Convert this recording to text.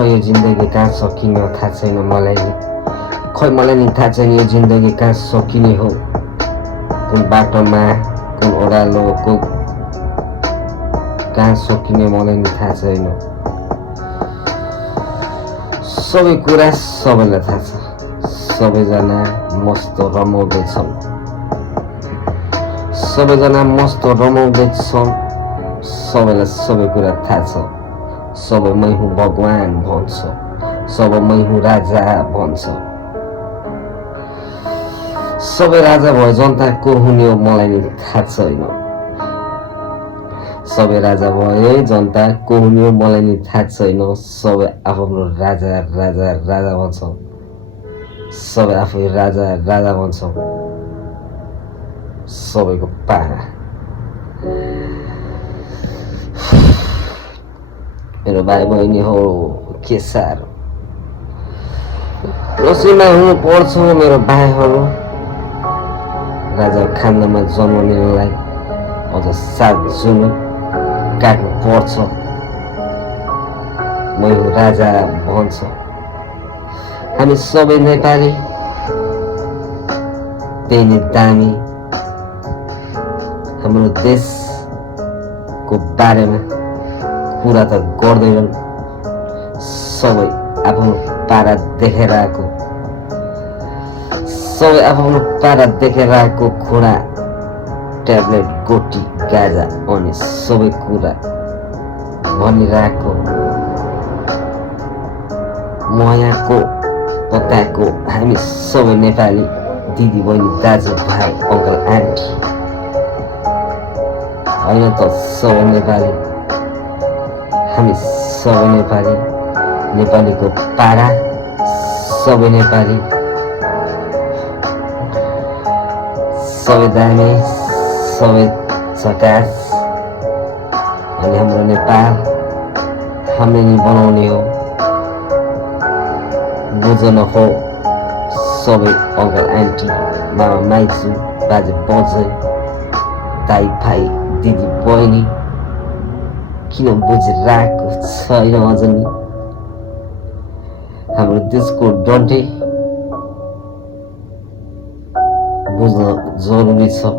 खै यो जिन्दगी कहाँ सकिने हो थाहा छैन मलाई नि खै मलाई नि थाहा छैन यो जिन्दगी कहाँ सकिने हो कुन बाटोमा कुन ओह्रालो कहाँ सकिने मलाई नि थाहा छैन सबै कुरा सबैलाई थाहा छ सबैजना मस्त रमाउँदैछन् सबैजना मस्त रमाउँदैछन् सबैलाई सबै कुरा थाहा छ सबै मै हुँ भगवान भन्छ सबै मै हुँ राजा भन्छ सबै राजा भए जनता को हुने हो मलाई नि थाहा छैन सबै राजा भए जनता को हुने हो मलाई नि थाहा छैन सबै आफ्नो राजा राजा राजा भन्छ सबै आफै राजा राजा भन्छ सबैको पारा मेरो भाइ बहिनी हो के साह्रो रसिमा हुनु पर्छ मेरो भाइहरू राजा खान्दामा जन्मनेलाई अझ 7 जुन काट्नु पर्छ मै हुँ राजा भन्छ हामी सबै नेपाली त्यही नै दामी हाम्रो देशको बारेमा कुरा त गर्दैनन् सबै आफ्नो पारा देखेर आएको सबै आफ्नो पारा देखेर आएको खुडा ट्याब्लेट गोटी गाजा अनि सबै कुरा भनिरहेको मयाको पताको हामी सबै नेपाली दिदी बहिनी दाजु भाइ अङ्कल आन्टी होइन त सबै नेपाली हामी सबै नेपाली नेपालीको पारा सबै नेपाली सबै दामी सबै झकास अनि हाम्रो नेपाल हामीले नि बनाउने हो बुझ्न हो सबै अङ्कल आन्टी मामा माइजू बाजे बजै दाइ भाइ दिदी बहिनी किन बुझिरहेको छैन अझ नि हाम्रो देशको डन्टे बुझ्न जरुरी छ